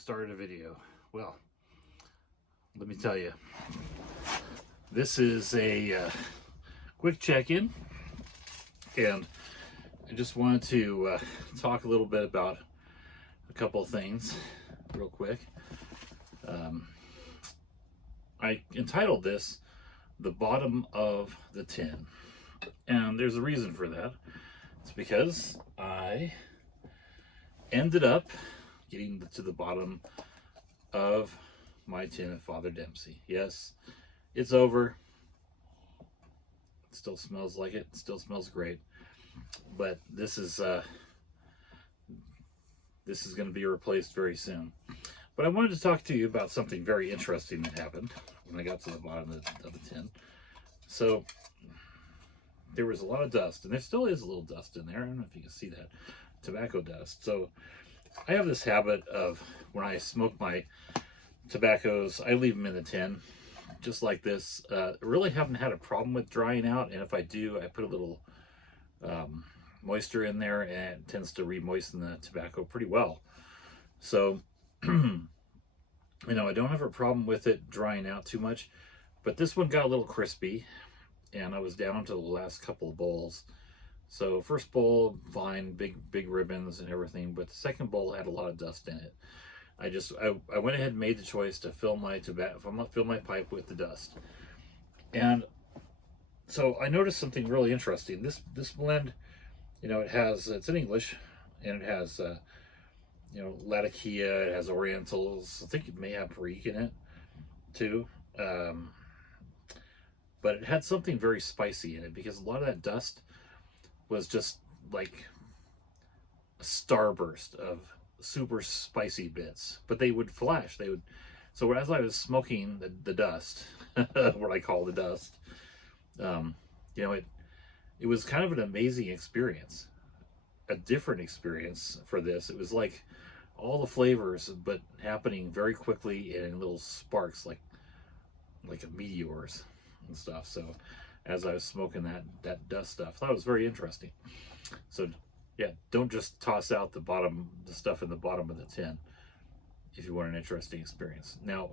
started a video. Well, let me tell you, this is a quick check-in, and I just wanted to talk a little bit about a couple of things real quick. I entitled this "The Bottom of the Tin," and there's a reason for that. It's because I ended up getting to the bottom of my tin of Father Dempsey. Yes, it's over. It still smells like it. It still smells great. But this is going to be replaced very soon. But I wanted to talk to you about something very interesting that happened when I got to the bottom of the tin. So there was a lot of dust, and there still is a little dust in there. I don't know if you can see that. Tobacco dust. So I have this habit of, when I smoke my tobaccos, I leave them in the tin, just like this. I really haven't had a problem with drying out, and if I do, I put a little moisture in there, and it tends to re-moisten the tobacco pretty well. So, I don't have a problem with it drying out too much, but this one got a little crispy, and I was down to the last couple of bowls. So first bowl, fine, big ribbons and everything, but the second bowl had a lot of dust in it. I went ahead and made the choice to fill my pipe with the dust. And so I noticed something really interesting. This blend, it's in English, and it has Latakia, it has Orientals. I think it may have Perique in it too. But it had something very spicy in it, because a lot of that dust was just like a starburst of super spicy bits, but they would flash. So as I was smoking the dust, what I call the dust, it was kind of an amazing experience, a different experience for this. It was like all the flavors, but happening very quickly and in little sparks, like meteors and stuff. So as I was smoking that dust stuff, I thought it was very interesting. So yeah, don't just toss out the stuff in the bottom of the tin if you want an interesting experience. Now,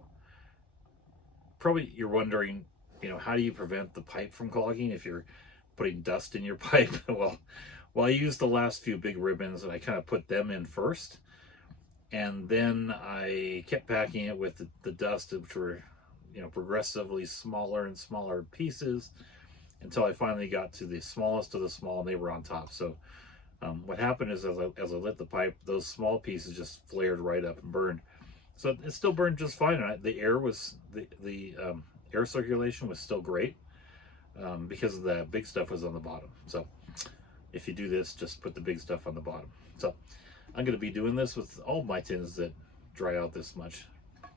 probably you're wondering, how do you prevent the pipe from clogging if you're putting dust in your pipe? Well, I used the last few big ribbons, and I kind of put them in first, and then I kept packing it with the dust, which were progressively smaller and smaller pieces, until I finally got to the smallest of the small, and they were on top. So what happened is, as I lit the pipe, those small pieces just flared right up and burned. So it still burned just fine. The air was the air circulation was still great, because the big stuff was on the bottom. So if you do this, just put the big stuff on the bottom. So I'm going to be doing this with all my tins that dry out this much,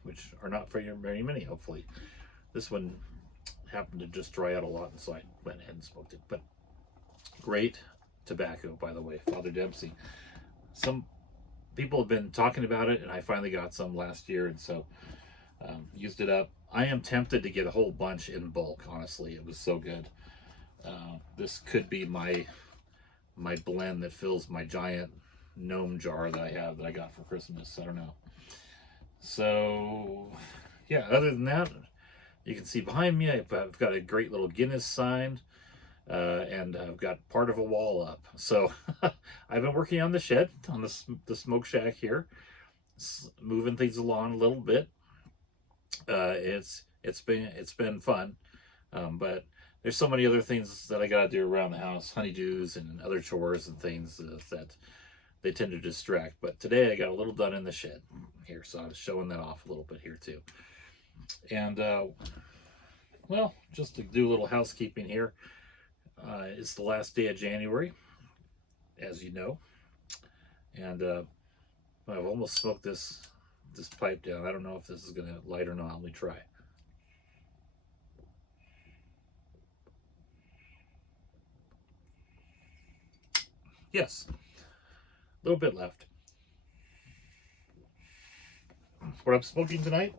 which are not very many, hopefully. This one happened to just dry out a lot, and so I went ahead and smoked it. But great tobacco, by the way, Father Dempsey. Some people have been talking about it, and I finally got some last year, and so used it up. I am tempted to get a whole bunch in bulk, honestly. It was so good. This could be my blend that fills my giant gnome jar that I got for Christmas. I don't know. So yeah, other than that, you can see behind me I've got a great little Guinness sign, and I've got part of a wall up. So I've been working on the shed, on the smoke shack here, moving things along a little bit. It's been fun, but there's so many other things that I gotta do around the house, honeydews and other chores and things that they tend to distract. But today I got a little done in the shed here, so I was showing that off a little bit here too. And well, just to do a little housekeeping here, it's the last day of January, as you know, and I've almost smoked this pipe down. I don't know if this is gonna light or not. Let me try. Yes, a little bit left. What I'm smoking tonight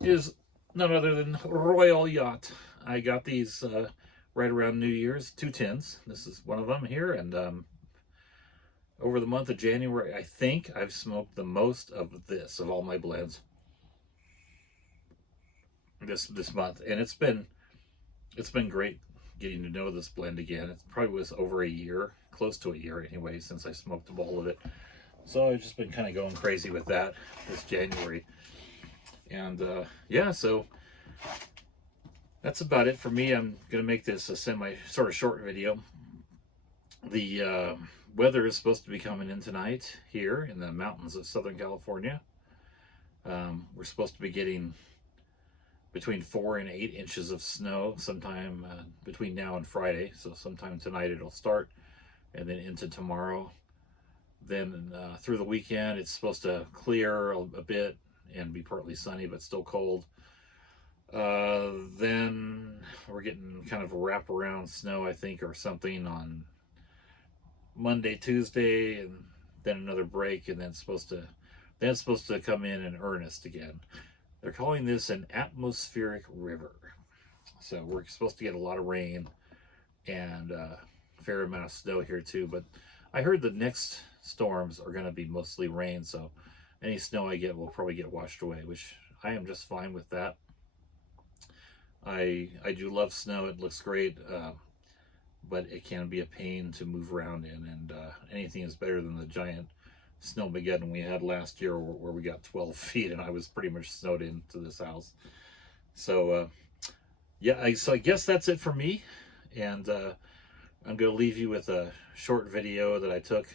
is none other than Royal Yacht. I got these right around New Year's, 2 tins. This is one of them here, and over the month of January, I think I've smoked the most of this of all my blends this month, and it's been great getting to know this blend again. It probably was over a year, close to a year anyway, since I smoked a bowl of it. So I've just been kind of going crazy with that this January. And yeah, so that's about it for me. I'm going to make this a semi sort of short video. The weather is supposed to be coming in tonight here in the mountains of Southern California. We're supposed to be getting between 4 and 8 inches of snow sometime between now and Friday. So sometime tonight it'll start, and then into tomorrow. Then through the weekend it's supposed to clear a bit and be partly sunny but still cold. Then we're getting kind of a wraparound snow, I think, or something on Monday, Tuesday, and then another break, and then it's supposed to come in earnest again. They're calling this an atmospheric river. So we're supposed to get a lot of rain and a fair amount of snow here too, but I heard the next storms are going to be mostly rain, so any snow I get will probably get washed away, which I am just fine with that. I do love snow. It looks great, but it can be a pain to move around in, and anything is better than the giant snowmageddon we had last year where we got 12 feet and I was pretty much snowed into this house. So yeah, so I guess that's it for me, and I'm going to leave you with a short video that I took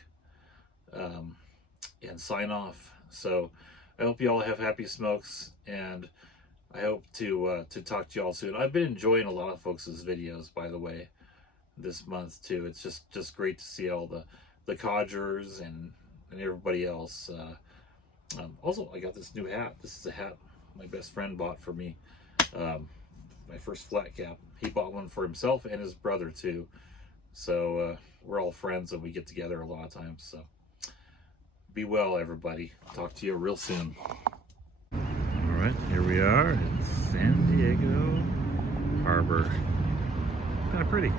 and sign off. So I hope you all have happy smokes, and I hope to talk to you all soon. I've been enjoying a lot of folks' videos, by the way, this month too. It's just great to see all the codgers and everybody else. Also, I got this new hat. This is a hat my best friend bought for me. My first flat cap. He bought one for himself and his brother too. So we're all friends and we get together a lot of times. So be well, everybody. Talk to you real soon. All right, here we are in San Diego Harbor. Kind of pretty.